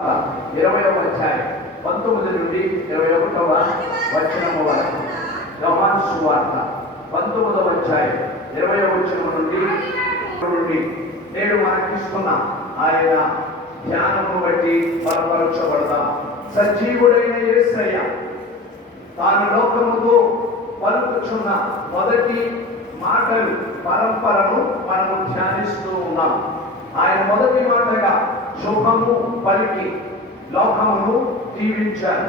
20వ అధ్యాయం 19 నుండి 21వ వచనము వరకు. యోహాను సువార్త 19వ అధ్యాయం 20వ వచనం నుండి నేడు మనకిస్తున్న ఆయన ధ్యానము బట్టి బలపరచబడదాం. సజీవుడైన యేసయ్య తాను లోకముతో పలుకుచున్న మొదటి మాటలు పరంపరను మనము ధ్యానిస్తూ ఉన్నాం. ఆయన మొదటి మాటగా శుభము పలికి లోకమును దీవించారు.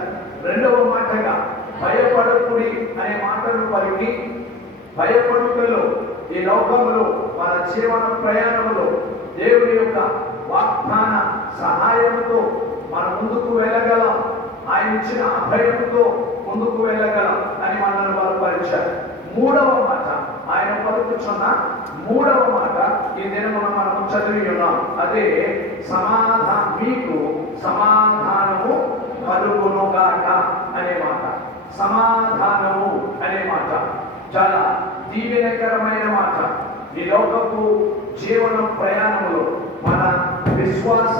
రెండవ మాటగా భయపడకుడి అనే మాటలు పలికి భయపడుటలో ఈ లోకములో మన జీవన ప్రయాణంలో దేవుని యొక్క వాగ్దాన సహాయంతో మనం ముందుకు వెళ్ళగలం, ఆయన ఇచ్చిన అభయంతో ముందుకు వెళ్ళగలం అని మనల్ని బలపరిచారు. మూడవ మాట ఆయన పలుకుచున్న మూడవ మాట ఈ దినమున మనం చదివి ఉన్నాం. అదే మీకు సమాధానము కలుగునుగాక అనే మాట. సమాధానము అనే మాట చాలా దీవెనకరమైన మాట. ఈ లోకపు జీవన ప్రయాణంలో, మన విశ్వాస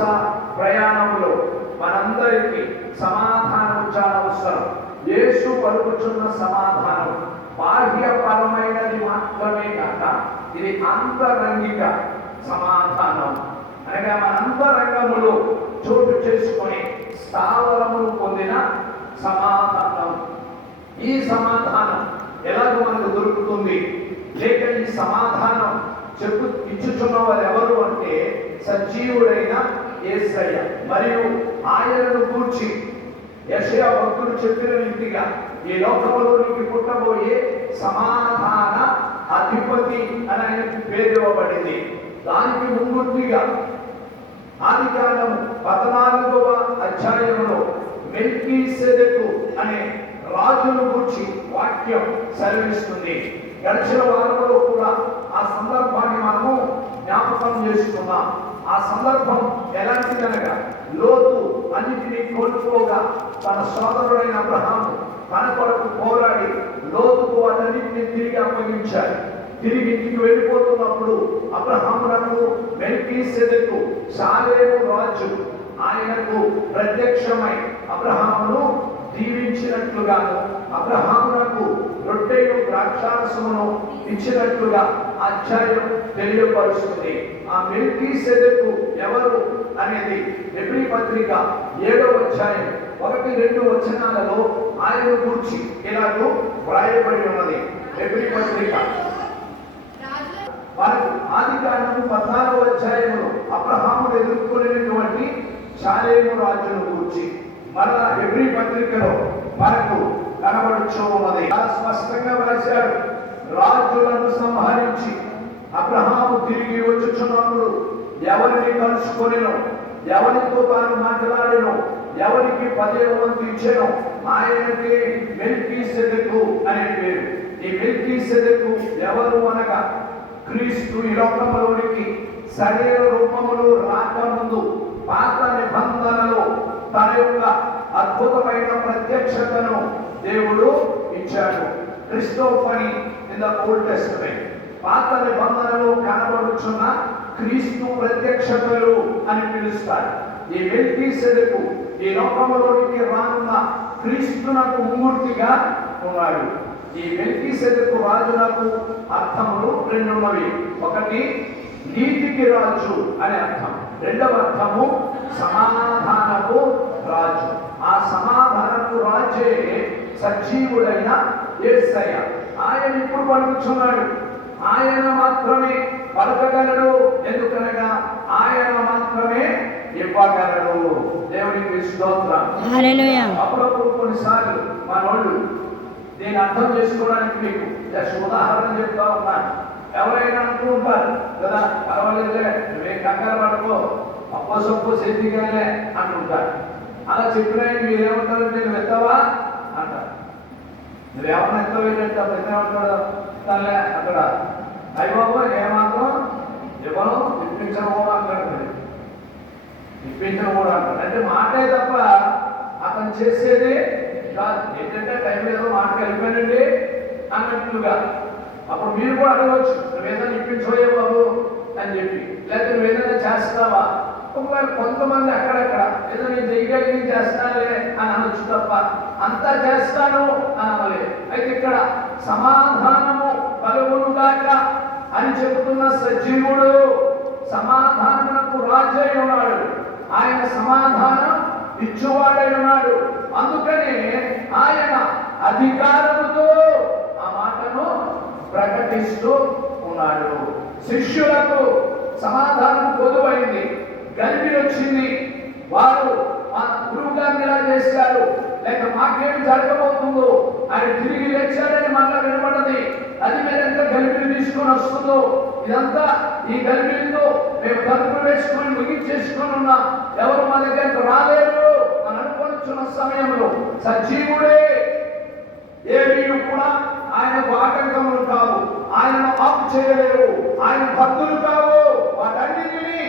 ప్రయాణంలో మనందరికీ సమాధానం చాలా అవసరం. యేసు పలుకుచున్న సమాధానం బాహ్యపరమైనది మాత్రమే కాక ఇది అంతరంగిక సమాధానం. అనగా మన అంతరంగములో చోటు చేసుకొని స్థావరములు పొందిన సమాధానం. ఈ సమాధానం ఎలాగో మనకు దొరుకుతుంది? లేక ఈ సమాధానం ఇచ్చుచున్న వారు ఎవరు అంటే సజీవుడైన యేసయ్య. మరియు ఆయనను గూర్చి యెషయా భక్తుడు చెప్పిన రీతిగా ఈ లోకంలోనికి పుట్టబోయే సమాధాన అధిపతి అని ఆయనకు పేరు ఇవ్వబడింది. దానికి ముందుగా ఆదికాండము 14వ అధ్యాయంలో మెల్కీసెదెకు అనే రాజును గురించి వాక్యం సెలవిస్తుంది. గడిచిన వారంలో కూడా ఆ సందర్భాన్ని మనము జ్ఞాపకం చేసుకున్నాం. ఆ సందర్భం ఎలాంటిదనగా, లోతు అన్నిటినీ కోల్పోగా తన సోదరుడైన అబ్రహాము తన కొరకు పోరాడి లోతుకు అన్నింటినీ తిరిగి అప్పగించారు. తిరిగి ఇంటికి వెళ్ళిపోతున్నప్పుడు అబ్రహామునకు మెల్కీసెదెకు షాలేము రాజు ఆయనకు ప్రత్యక్షమై అబ్రహామును దీవించినట్లుగాను, అబ్రహామునకు రొట్టెయు ద్రాక్షారసమును ఇచ్చినట్లుగా అధ్యాయం తెలియపరుస్తుంది. ఆ మెల్కీసెదెకు ఎవరు అనేది హెబ్రీ పత్రిక 7వ అధ్యాయం 1-2 వచనాలలో ఆయన గురించి ఇలాగూ వ్రాయబడి ఉన్నది. హెబ్రీ పత్రిక మనకు ఆదికాండము 14వ అధ్యాయంలో అబ్రహామును ఎదుర్కొనేటువంటి షాలేము రాజును గురించి మరలా హెబ్రీ పత్రికలో మనకు కనబడుచూ ఉన్నది. చాలా స్పష్టంగా వ్రాశాడు. రాజులను సంహరించి అబ్రహాము తిరిగి వచ్చుచున్నప్పుడు ఎవరిని కలుసుకొనినో, ఎవరితో తాను మాట్లాడినో, ఎవరికి 10వ వంతు ఇచ్చెనో ఆయనకే మెల్కీసెదెకు అనే పేరు. ఈ మెల్కీసెదెకు ఎవరు అనగా క్రీస్తు ఈ లోకములోనికి శరీర రూపములో రాకముందు పాత నిబంధనలో తన యొక్క అద్భుతమైన ప్రత్యక్షతను దేవుడు ఇచ్చాడు. క్రిస్టోఫనీ ఇన్ ద ఓల్డ్ టెస్టమెంట్. పాత నిబంధనలో కనబడుచున్న క్రీస్తు ప్రత్యక్షతలు అని పిలుస్తారు. ఈ మెల్కీసెదెకు ఈ లోకములోనికి రానున్న క్రీస్తునకు మూర్తిగా ఉన్నాడు. ఈ మెల్కీసెదెకు రాజునకు అర్థములు 2 ఉన్నవి. ఒకటి నీతికి రాజు అనే అర్థం, రెండవ అర్థము సమాధానపు రాజు. ఆ సమాధానపు రాజే సజీవుడైన యేసయ్య. ఆయన ఇప్పుడు పలుకుచున్నాడు. ఆయన మాత్రమే పలకగలడు. ఎందుకనగా ఆయన మాత్రమే ఇవ్వగలడు. దేవునికి స్తోత్రం. హల్లెలూయా. అప్పుడప్పుడు కొన్నిసార్లు మనోళ్ళు దీన్ని అర్థం చేసుకోవడానికి మీకు జస్ట్ ఉదాహరణ చెప్తా ఉన్నాను. ఎవరైనా అంటూ ఉంటారు కదా, పర్వాలేదులే నువ్వేం కంగారు పడుకో, అప్ప సొప్పు సెద్దిగానే అంటుంటారు. అలా చెప్పిన మీరేమంటారు? నేను ఎత్తవా అంటారు. నువ్వేమన్నా ఎత్తవేటట్టు ఎత్తేమంటాడు తల్లే అక్కడ అయ్యబాబు ఏమాత్రం ఇవ్వను, ఇప్పించను కూడా అంటాడు. ఇప్పించను కూడా అంటాడు. అంటే మాటే తప్ప అతను చేసేది కాదు. ఏంటంటే టైం ఏదో మాట కలిపానండి అన్నట్లుగా. అప్పుడు మీరు కూడా అడగవచ్చు, నువ్వేదైనా ఇప్పించోయే బాబు అని చెప్పి, లేకపోతే నువ్వేదైనా చేస్తావా. ఒకవేళ కొంతమంది అక్కడక్కడ ఏదో నేను ఇంకేం చేస్తానులే అని అనొచ్చు తప్ప అంతా చేస్తాను అని అనలేదు. అయితే ఇక్కడ సమాధానము కలుగునుగాక అని చెబుతున్న సజీవుడు సమాధానమునకు రాజై ఉన్నాడు. ఆయన సమాధానం ఇచ్చువాడై ఉన్నాడు. అందుకనే ఆయన అధికారముతో ఆ మాటను ప్రకటిస్తూ ఉన్నాడు. శిష్యులకు సమాధానం పొదువైంది, గలిబిలి వచ్చింది. వారు మా గురువు గారిని ఇలా చేశారు, లేక మాకేమి జరగబోతుందో, ఆయన తిరిగి లేచాడని మళ్ళా వినపడది. అది మీరు ఎంత గలిబిలి తీసుకొని వస్తుందో, ఇదంతా ఈ గలిబిలితో మేము తలుపులు వేసుకొని ముగించేసుకొని ఉన్నాం, ఎవరు మా దగ్గరకు రాలేరు అని అనుకుంటున్న సమయంలో సజీవుడే ఏమీ కూడా ఆయనకు ఆటంకములు కావు, ఆయనను ఆపు చేయలేరు, ఆయన భక్తులు కావు. వాటన్నిటినీ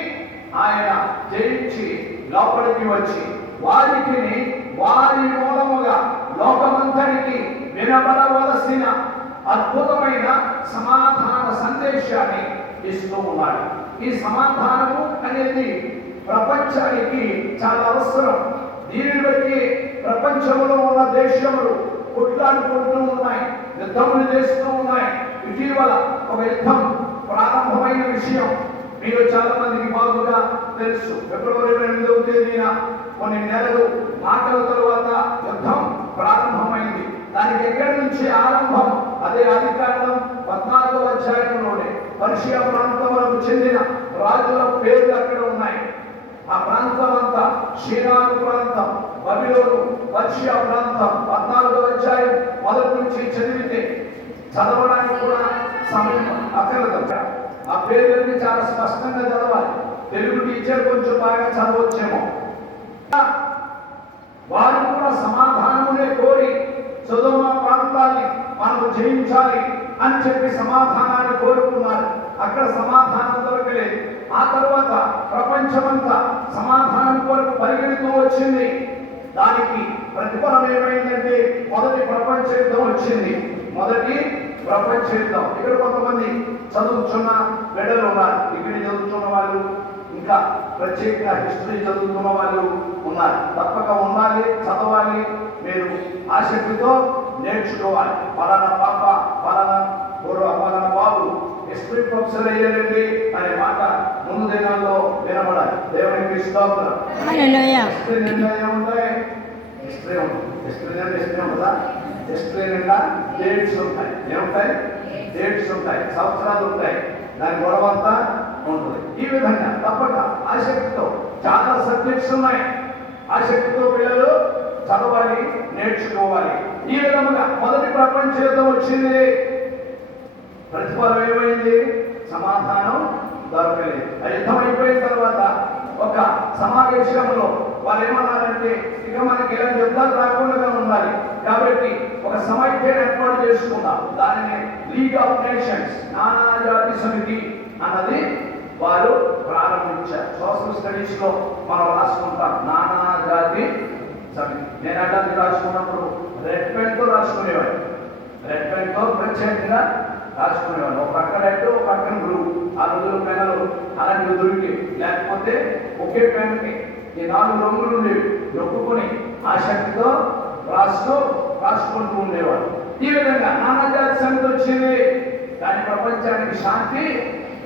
ఆయన జయించి లోపలికి వచ్చి వారికి వారి మూలముగా లోకమంతటికి వినబడవలసిన అద్భుతమైన సమాధాన సందేశాన్ని ఇస్తూ ఉన్నాడు. ఈ సమాధానము అనేది ప్రపంచానికి చాలా అవసరం. దీనిని బట్టి ప్రపంచంలో ఉన్న దేశములు కొట్లాడుకుంటూ ఉన్నాయి, యుద్ధములు చేస్తూ ఉన్నాయి. ఇటీవల ఒక యుద్ధం ప్రారంభమైన విషయం మీరు చాలా మందికి బాగుగా తెలుసు. ఫిబ్రవరి 8వ తేదీన కొన్ని నెలలు మాటల తరువాత యుద్ధం ప్రారంభమైంది. దానికి ఎక్కడి నుంచి ఆరంభం? అదే ఆదికాండం 14వ అధ్యాయంలోనే పర్షియా ప్రాంతములకు చెందిన రాజుల పేర్లు అక్కడ ఉన్నాయి. ఆ ప్రాంతం అంతా షీనారు ప్రాంతం, బబిలోను, పర్షియా ప్రాంతం. 14వ అధ్యాయం మొదటి నుంచి చదివితే చదవడానికి కూడా సమయం అక్కర్లేదు. ఆ పేర్లన్నీ చాలా స్పష్టంగా చదవాలి. తెలుగు టీచర్ కొంచెం బాగా చదవచ్చేమో. వారు కూడా సమాధానమునే కోరి సొదొమ ప్రాంతాన్ని మనకు జయించాలి అని చెప్పి సమాధానాన్ని కోరుకున్నారు. అక్కడ సమాధానం దొరకలేదు. ఆ తర్వాత ప్రపంచమంతా సమాధానం కొరకు పరిగెడుతూ వచ్చింది. దానికి ప్రతిఫలం ఏమైందంటే మొదటి ప్రపంచ యుద్ధం వచ్చింది. మొదటి ప్రపంచ యుద్ధం. ఇక్కడ కొంతమంది చదువుతున్న బిడ్డలు ఉన్నారు, డిగ్రీ చదువుతున్న వాళ్ళు, ఇంకా ప్రత్యేకంగా హిస్టరీ చదువుతున్న వాళ్ళు ఉన్నారు. తప్పక ఉండాలి, చదవాలి, మీరు ఆసక్తితో నేర్చుకోవాలి. పలానా పాప, పలానా పలానా బాబు హిస్టరీ ప్రొఫెసర్ అయ్యారండి అనే మాట ముందు దినాల్లో వినబడాలి. దేవునికి స్తోత్రం. హిస్టరీ నిండా ఏముంటాయి? హిస్టరీ ఉంటుంది. హిస్టరీ అంటే హిస్టరీ ఉంటుందా? హిస్టరీ నిండా డేట్స్ ఉంటాయి. ఏముంటాయి? డేట్స్ ఉంటాయి, సంవత్సరాలు ఉంటాయి, దాని గొడవ అంతా ఉంటుంది. ఈ విధంగా తప్పక ఆసక్తితో చాలా సబ్జెక్ట్స్ ఉన్నాయి. ఆసక్తితో పిల్లలు చదవాలి, నేర్చుకోవాలి. ఈ విధంగా మొదటి ప్రపంచ యుద్ధం వచ్చింది. ప్రతిఫలం ఏమైంది? సమాధానం దొరకలేదు. ఆ యుద్ధం అయిపోయిన తర్వాత ఒక సమావేశంలో వారు ఏమన్నారంటే, ఇక మనకి ఇలాంటి యుద్ధాలు రాకుండా ఉండాలి కాబట్టి ఒక సమైక్యను ఏర్పాటు చేసుకుందాం. దానిని లీగ్ ఆఫ్ నేషన్స్, నానాజాతి సమితి అన్నది వారు ప్రారంభించారు. సోషల్ స్టడీస్ లో మనం రాసుకుంటాం నానాజాతి సమితి. నేను అడ్డాన్ని రాసుకున్నప్పుడు రెడ్ పెన్ తో రాసుకునేవాడు. రెడ్ పెన్ తో ప్రత్యేకంగా రాసుకునేవాడు. ఒక పక్క రెడ్, ఒక పక్కన బ్లూ. ఆ రోజులు పెన్నులు అలాంటివి దొరికి, లేకపోతే ఒకే పెన్కి ఈ 4 రంగులు ఉండేవి. నొక్కుని ఆ శక్తితో రాసుకుంటూ ఉండేవాడు. ఈ విధంగా నానాజాతి సమితి వచ్చింది, కానీ ప్రపంచానికి శాంతి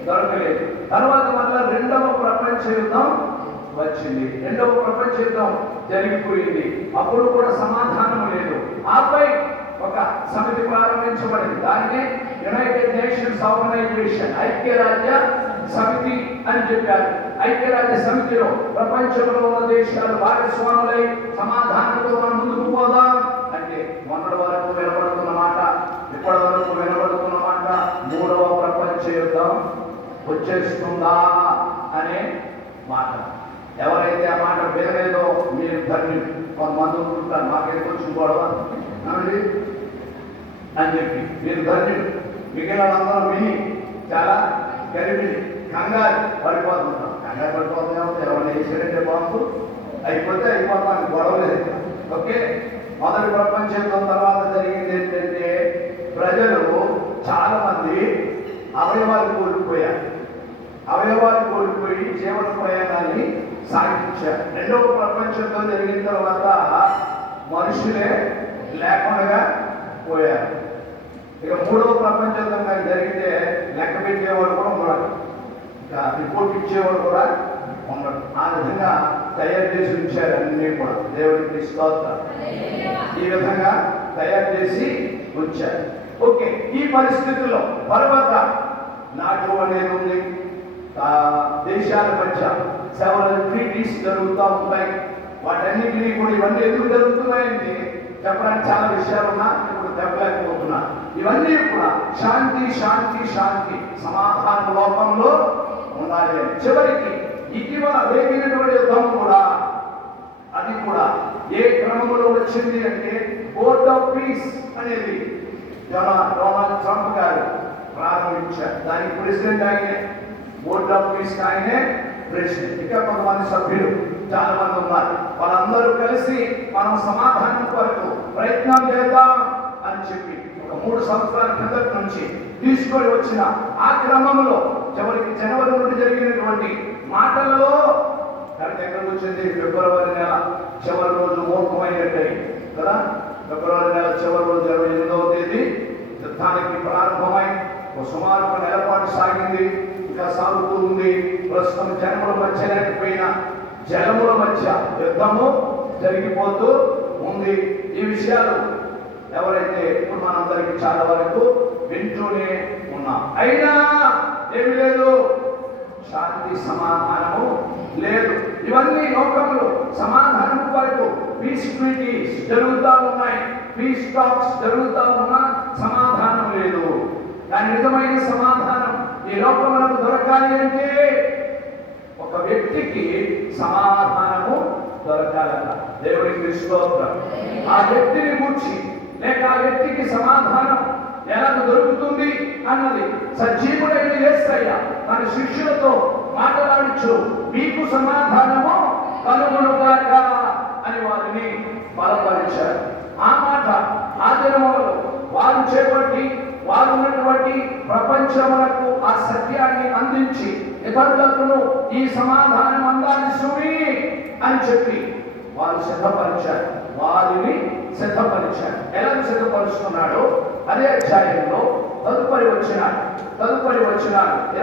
దొరకలేదు. తర్వాత మళ్ళా 2వ ప్రపంచ యుద్ధం వచ్చింది. 2వ ప్రపంచ యుద్ధం జరిగిపోయింది. అప్పుడు కూడా సమాధానం లేదు. ఆపై ఒక సమితి ప్రారంభించబడింది. దానిని యునైటెడ్ నేషన్స్ ఆర్గనైజేషన్, ఐక్యరాజ్య సమితి అని చెప్పారు. ఐక్యరాజ్య సమితిలో ప్రపంచంలో ఉన్న దేశాలు భాగస్వాములై సమాధానంతో మనం ముందుకు పోదాం అంటే మొన్నటి వరకు వినబడుతున్న మాట, ఇప్పటి వరకు వినబడుతున్న మాట, 3వ ప్రపంచ యుద్ధం వచ్చేస్తుందా అనే మాట. ఎవరైతే ఆ మాట వినలేదో మీరు ధన్యులు. కొంతమంది ఉంటారు, మాకేం కొంచెం గొడవ అని చెప్పి మీరు ధన్యులు. మిగిలిన అందరూ విని చాలా గరిబిలి, కంగారు పడిపోతుంటాం. కంగారు పడిపోతున్నాం, ఎవరైనా వేసారంటే బాబు అయిపోతే అయిపోతాను, గొడవ లేదు. ఓకే, మొదటి ప్రపంచ యుద్ధం తర్వాత జరిగింది ఏంటంటే ప్రజలు చాలా మంది అవయవాలు కోల్పోయారు. అవయవాలు కోల్పోయి జీవన ప్రయాణాన్ని సాగించారు. రెండవ ప్రపంచ యుద్ధం జరిగిన తర్వాత మనుషులే లేకుండా పోయారు. ఇక మూడవ ప్రపంచ యుద్ధం కానీ జరిగితే లెక్క పెట్టేవాడు కూడా ఉన్నాడు, ఇంకా రిపోర్ట్ ఇచ్చేవాడు కూడా ఉన్నాడు. ఆ విధంగా తయారు చేసి ఉంచారు అన్నీ కూడా. దేవుడికి స్తోత్రం. ఈ విధంగా తయారు చేసి ఉంచారు. ఓకే, ఈ పరిస్థితుల్లో పర్వత నాటు అనేది ఉంది. దేశాల మధ్య సెవెరల్ ట్రీటీస్ జరుగుతూ ఉంటాయి. వాటన్నిటినీ కూడా ఇవన్నీ ఎందుకు జరుగుతున్నాయంటే చెప్పడానికి చాలా విషయాలు ఉన్నా, ఇప్పుడు చెప్పలేకపోతున్నా. ఇవన్నీ కూడా శాంతి శాంతి శాంతి సమాధాన లోకంలో ఉండాలి. చివరికి ఇటీవల రేగినటువంటి యుద్ధం కూడా అది కూడా ఏ క్రమంలో వచ్చింది అంటే బోర్డ్ ఆఫ్ పీస్ అనేది డొనాల్డ్ ట్రంప్ గారు ప్రారంభించారు. దానికి ప్రెసిడెంట్ ఆయనే, బోర్డ్ ఆఫ్ పీస్ ఆయనే ప్రెసిడెంట్. ఇంకా కొంతమంది సభ్యులు చాలా మంది ఉన్నారు. వాళ్ళందరూ కలిసి మనం సమాధానం కొరకు ప్రయత్నం చేద్దాం అని చెప్పి ఒక 3 సంవత్సరాల క్రితం నుంచి తీసుకొని వచ్చిన ఆ క్రమంలో చివరికి జనవరి నుండి జరిగినటువంటి మాటలలో ఎక్కడికి వచ్చింది ఫిబ్రవరి నెల చివరి రోజు మూర్ఖమైనట్టు కదా. ఫిబ్రవరి నెల చివరి రోజు 28వ తేదీ యుద్ధానికి ప్రారంభమై సుమారు ఒక నెల పాటు సాగింది. ఇంకా సాగుతూ ఉంది. ప్రస్తుతం జనముల మధ్య లేకపోయినా జలముల మధ్య యుద్ధము జరిగిపోతూ ఉంది. ఈ విషయాలు ఎవరైతే ఇప్పుడు మనందరికీ చాలా వరకు వింటూనే ఉన్నాం. అయినా ఏమి లేదు, శాంతి సమాధానము లేదు. ఇవన్నీ లోకంలో సమాధానం వరకు పీస్ ట్రీటీస్ జరుగుతూ ఉన్నాయి, పీస్ టాక్స్ జరుగుతూ ఉన్నా సమాధానం లేదు. కానీ నిజమైన సమాధానం ఈ లోకంలో దొరకాలి అంటే ఒక వ్యక్తికి సమాధానము దొరకాలట. దేవుడికి స్తోత్రం. ఆ వ్యక్తిని కూర్చి లేక ఆ వ్యక్తికి సమాధానం ఎలా దొరుకుతుంది అన్నది సజీవుడైన యేసయ్య తన శిష్యులతో మాట్లాడుచు మీకు సమాధానము కలుగునుగాక అని వారిని బలపరిచారు. ఆ మాట ఆ దినములలో వారు చేపట్టి వారు ఉన్నటువంటి ప్రపంచములకు ఆ సత్యాన్ని అందించి ఇతరులకు ఈ సమాధానం అందాలి సుమి అని చెప్పి వారు సిద్ధపరిచారు. వారిని సిద్ధపరిచారు. ఎలా సిద్ధపరుస్తున్నాడో అదే అధ్యాయంలో తదుపరి వచ్చినాడు